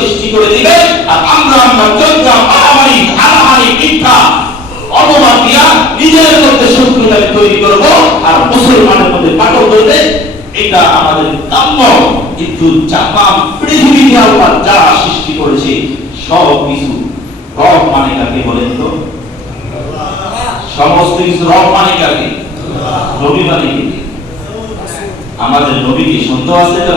সৃষ্টি করে দিবে আর আমরা আমরা চন্দ্রা মারামারি হারাহারি মিথ্যা অপমান দিয়া নিজের মধ্যে শত্রুতাকে তৈরি করব আর মুসলমানের মধ্যে পাগল করবে। এটা আমাদের কাম্য কিন্তু জাপান, পৃথিবীতে আল্লাহ যা সৃষ্টি করেছে, সব কিছু রব মানে কাকে বলেন তো? সমস্ত কিছু রব মানে কাকে? নবী মানে আমাদের নবী কি সন্দেহ আছে তো?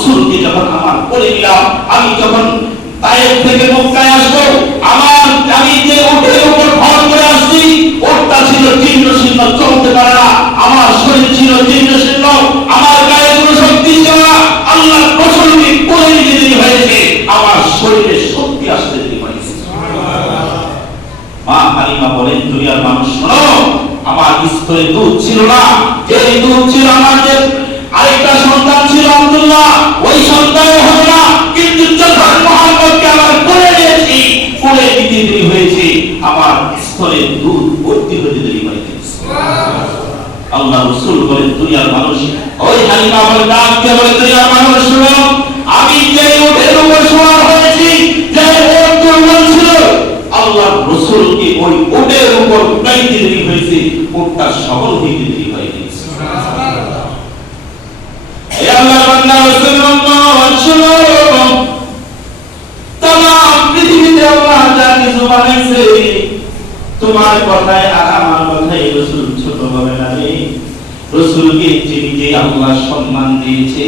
রসুলকে যখন আমার করে নিলাম, আমি যখন থেকে মক্কায় আসব, আমার আমি যে উটের উপর করে আসছি ছিল চলতে পারে না। আমার শরীর ছিল আমার গায়ে কোনো শক্তি ছিল না। আল্লাহ করে হয়েছে, আমার শরীরে শক্তি আসতে মা হালিমা বলেন, দুনিয়ার মানুষ শোনো, আমার স্তরে দুধ ছিল না যে দুধ ছিল আমার যে আরেকটা সন্তান ছিল আব্দুল্লাহ। ওই সন্তানও হলো না, কিন্তু যখন মোহাম্মদকে আমার কোলে নিয়েছি কোলে দিতে দেরি হয়েছে। আমার স্তরে দুধ ভর্তি হতে দেরি হয়েছে। আল্লাহ রসুল বলেন, দুনিয়ার মানুষ, ওই হালিমা বলে ডাক দিয়ে বলে, দুনিয়ার মানুষ আমি যে উঠের উপর সওয়ার হয়েছি, যে ওট দুর্বল ছিল আল্লাহ রসুলকে ওই ওটের উপর উঠাইতে দেরি হয়েছে ওটটা সবল হইতে দেরি হয়ে গেছে এই আল্লাহর বান্দা রাসূলুল্লাহ শুনো তাম পৃথিবীতে আল্লাহ যা কিছু বানাইছে তোমার কথায় আর আমার কথায় রসুল ছোট হবে না রে। রসুলকে যে আল্লাহ সম্মান দিয়েছে,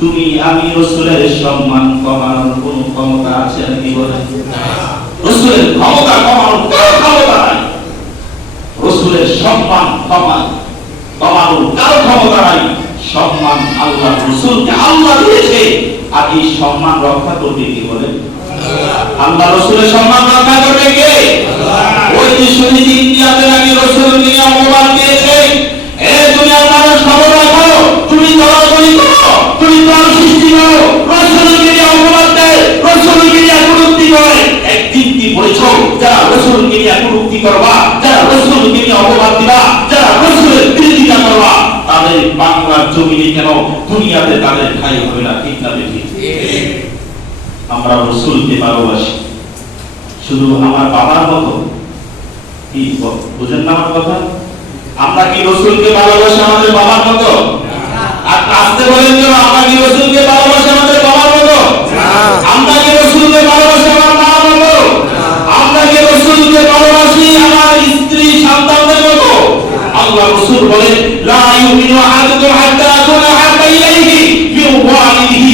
তুমি আমি রসুলের সম্মান কমানোর কোন ক্ষমতা আছে নাকি বলে রসুলের ক্ষমতা কমানোর কোন ক্ষমতা নাই। রসুলের সম্মান কমান কমানোর কারও ক্ষমতা নাই। সম্মান আল্লাহ রসুলকে আল্লাহ দিয়েছে। আর এই সম্মান রক্ষা করবে কি বলেন? আল্লাহ রসুলের সম্মান রক্ষা করবে কে? ওই যে শুনেছি রসুল নিয়ে অপমান দিয়েছে। এ খবর রাখো তুমি করো তুমি সৃষ্টি করো রসুলকে নিয়ে অপমান দেয় রসুলকে নিয়ে কুরুক্তি করে। একদিন কি বলেছ যারা রসুলকে নিয়ে কুরুক্তি করবা যারা রসুলকে নিয়ে অপমান দিবা জমিনে কেন দুনিয়াতে তাদের ঠাই হবে না ঠিক না আমরা রসুলকে ভালোবাসি। শুধু আমার বাবার মতো? কি বুঝেন না আমার কথা? আমরা কি রসুলকে ভালোবাসি আমাদের বাবার মতো? আর আসতে বলেন কেন, আমরা কি রসুলকে ভালোবাসি আমাদের বাবার মতো? আমরা কি রসুলকে ভালোবাসি আমার মার মতো? আমরা কি রসুলকে ভালোবাসি আমার স্ত্রী, সন্তানদের মতো? আল্লাহ রসুল বলেন, লা ইউমিনু আহাদুকুম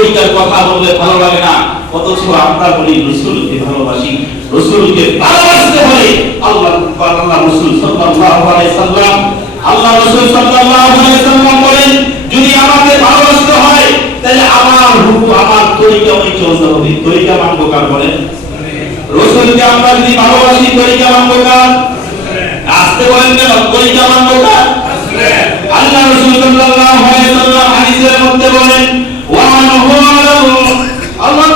রসুলের কথা বললে ভালো লাগে না। অথচ আমরা বলি, রসুলকে ভালোবাসি। রসুলকে ভালোবাসতে হলে আল্লাহ আল্লাহ রসুল সাল্লাল্লাহু আলাইহি সাল্লাম, আল্লাহ রসুল সাল্লাল্লাহু আলাইহি সাল্লাম বলেন, যদি আমাকে ভালোবাসতে হয়, তাহলে আমার হুকুম, আমার তরিকা ওই চলতে হবে। তরিকা মানবো কার বলেন রসুলকে আমরা যদি ভালোবাসি, তরিকা মানবো কার? আসতে বলেন কেন? তরিকা মানবো কার? আল্লাহ রাসূল সাল্লাল্লাহু আলাইহি সাল্লাম হাদিসের মধ্যে বলেন ওয়া আনহু আলাহু আল্লাহ